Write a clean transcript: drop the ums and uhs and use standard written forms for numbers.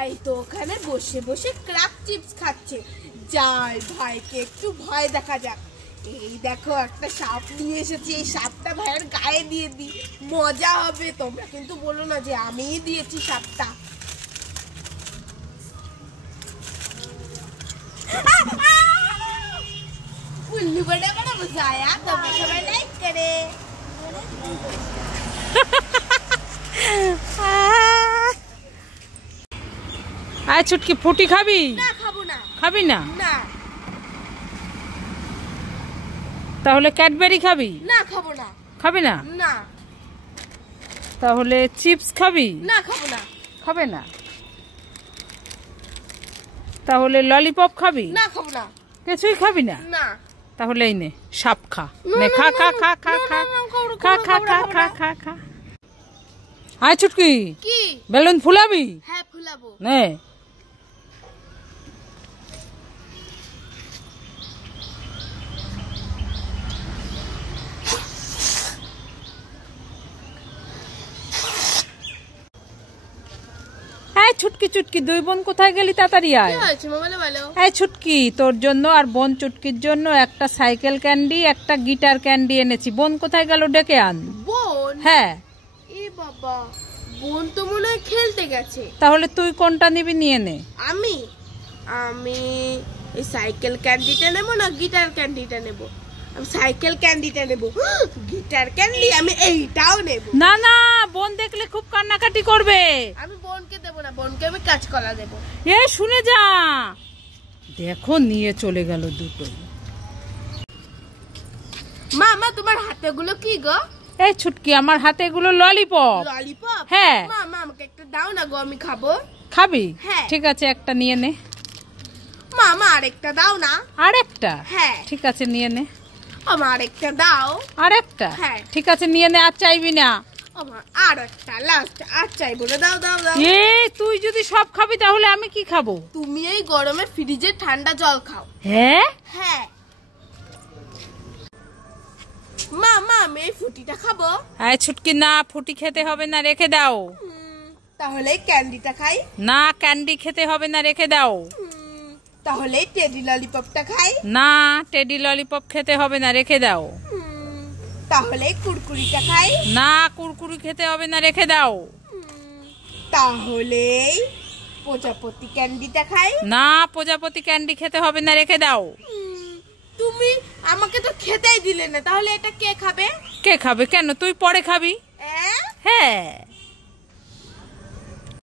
ভাই তো ওখানে বসে বসে ক্র্যাক চিপস খাচ্ছে। যাই ভাইকে একটু ভয় দেখা যাক। এই দেখো একটা সাপ নিয়ে এসেছি, এই সাপটা ভাইয়ের গায়ে দিয়ে দিই, মজা হবে। তোমরা কিন্তু বলো না যে আমিই দিয়েছি সাপটা। उल्लू बड़ा बड़ा मजा आया, तो सबाई लाइक करे। আয় ছুটকি, ফুটি খাবি? না খাবো না। খাবি না? না। তাহলে ক্যাডবেরি খাবি? না খাবো না। খাবি না? না। তাহলে চিপস খাবি? না খাবো না। খাবে না? তাহলে ললিপপ খাবি? না খাবো না। কিছুই খাবি না? না। তাহলে এই নে সাপ খা, নে খা খা খা খা খা খা খা খা খা খা খা। আয় ছুটকি, কি বেলুন ফুলাবি? হ্যাঁ ফুলাবো। নে। ছুটকি চুটকি, দুই বোন কোথায় গেলি? তাড়াতাড়ি আয়। কি হয়েছে মোবাইলে বলো? এই ছুটকি, তোর জন্য আর বোন চুটকির জন্য একটা সাইকেল ক্যান্ডি, একটা গিটার ক্যান্ডি এনেছি। বোন কোথায় গেল? ডেকে আন। বোন? হ্যাঁ। এ বাবা, বোন তো মনে হয় খেলতে গেছে। তাহলে তুই কোনটা নিবি? নিয়ে নে। আমি আমি এই সাইকেল ক্যান্ডিটা নেব না গিটার ক্যান্ডিটা নেব? আমি সাইকেল ক্যান্ডিটা নেব। গিটার ক্যান্ডি আমি এইটাও নেব। না না, বোন দেখলে খুব কান্নাকাটি করবে। আমি বোনকে দেব না, বোনকে আমি কাঁচকলা দেব। এ শুনে যা, দেখো নিয়ে চলে গেল দুটো। মা মা, তোমার হাতেগুলো কি গো? এই ছুটকি, আমার হাতে এগুলো ললিপপ। ললিপপ? হ্যাঁ। মা মা, আমাকে একটা দাও না গো, আমি খাবো। খাবি? হ্যাঁ। ঠিক আছে, একটা নিয়ে নে। মা মা, আরেকটা দাও না। আরেকটা? হ্যাঁ। ঠিক আছে, নিয়ে নে। আমার আরেকটা দাও। আরেকটা? হ্যাঁ। ঠিক আছে, নিয়ে নে। আর চাইবি না? আমার আরেকটা লাস্ট, আর চাইবো না, দাও দাও দাও। এ তুই যদি সব খাবি তাহলে আমি কি খাবো? তুমি এই গরমে ফ্রিজের ঠান্ডা জল খাও। হ্যাঁ হ্যাঁ। মা মা, আমি এই ফুটিটা খাবো। আয় ছুটকি, না ফুটি খেতে হবে না, রেখে দাও। তাহলে ক্যান্ডিটা খাই। না, ক্যান্ডি খেতে হবে না, রেখে দাও। তাহলে টেডি ললিপপটা খাই। না, টেডি ললিপপ খেতে হবে না, রেখে দাও। তাহলে কুরকুরিটা খাই। না, কুরকুরি খেতে হবে না, রেখে দাও। তাহলে প্রজাপতি ক্যান্ডিটা খাই। না, প্রজাপতি ক্যান্ডি খেতে হবে না, রেখে দাও। তুমি আমাকে তো খেতেই দিলে না, তাহলে এটা কে খাবে? কে খাবে? কেন, তুই পরে খাবি। হ্যাঁ।